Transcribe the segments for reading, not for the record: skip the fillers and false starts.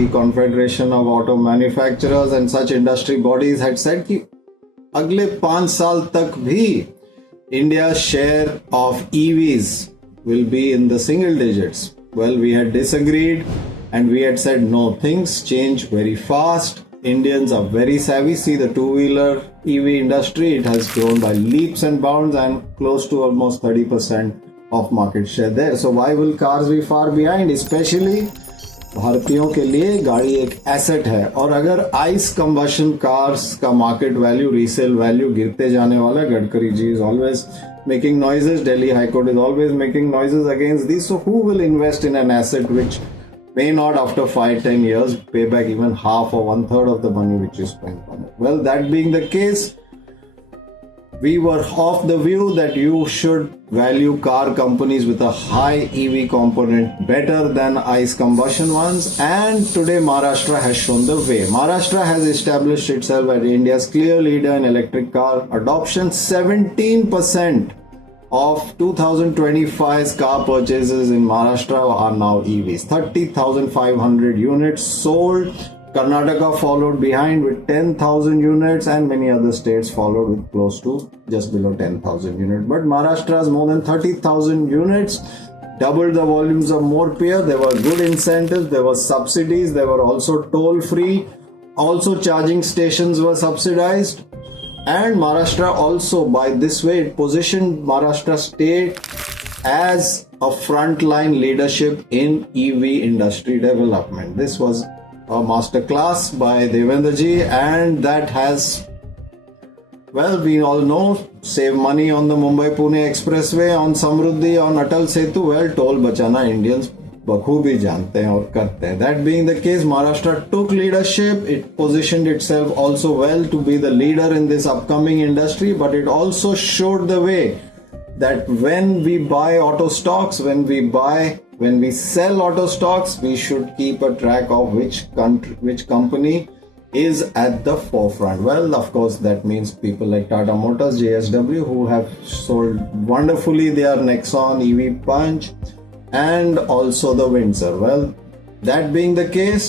the Confederation of Auto Manufacturers and such industry bodies had said कि अगले 5 साल तक भी India's share of EVs will be in the single digits. Well, we had disagreed and we had said no, things change very fast. Indians are very savvy. See the two-wheeler EV industry, it has grown by leaps and bounds and close to almost 30% of market share there. So why will cars be far behind? Especially भारतीयों के लिए गाड़ी एक asset है और अगर ICE combustion cars का market value resale value गिरते जाने वाला, Gadkari ji is always making noises, Delhi high court is always making noises against this, so who will invest in an asset which may not after 5-10 years pay back even half or 1/3 of the money which you spent on it? Well, that being the case, we were of the view that you should value car companies with a high EV component better than ICE combustion ones, and today Maharashtra has shown the way. Maharashtra has established itself as India's clear leader in electric car adoption. 17% of 2025's car purchases in Maharashtra are now EVs. 30,500 units sold. Karnataka followed behind with 10,000 units and many other states followed with close to just below 10,000 units. But Maharashtra's more than 30,000 units doubled the volumes of Morpea. There were good incentives, there were subsidies, there were also toll free. Also charging stations were subsidized. And Maharashtra also, by this way, it positioned Maharashtra state as a frontline leadership in EV industry development. This was a masterclass by Devendra ji, and that has, well, we all know, save money on the Mumbai-Pune Expressway, on Samruddhi, on Atal Setu. Well, toll bachana Indians बखूबी जानते हैं और करते हैं. That being the case, Maharashtra took leadership. It positioned itself also well to be the leader in this upcoming industry, but it also showed the way that when we buy auto stocks, when we sell auto stocks, we should keep a track of which company is at the forefront. Well, of course, that means people like Tata Motors, JSW, who have sold wonderfully their Nexon, EV Punch, and also the Windsor. Well, that being the case,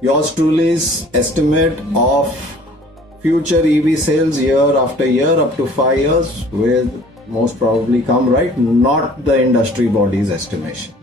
yours truly's estimate of future EV sales year after year up to 5 years will most probably come right, not the industry body's estimation.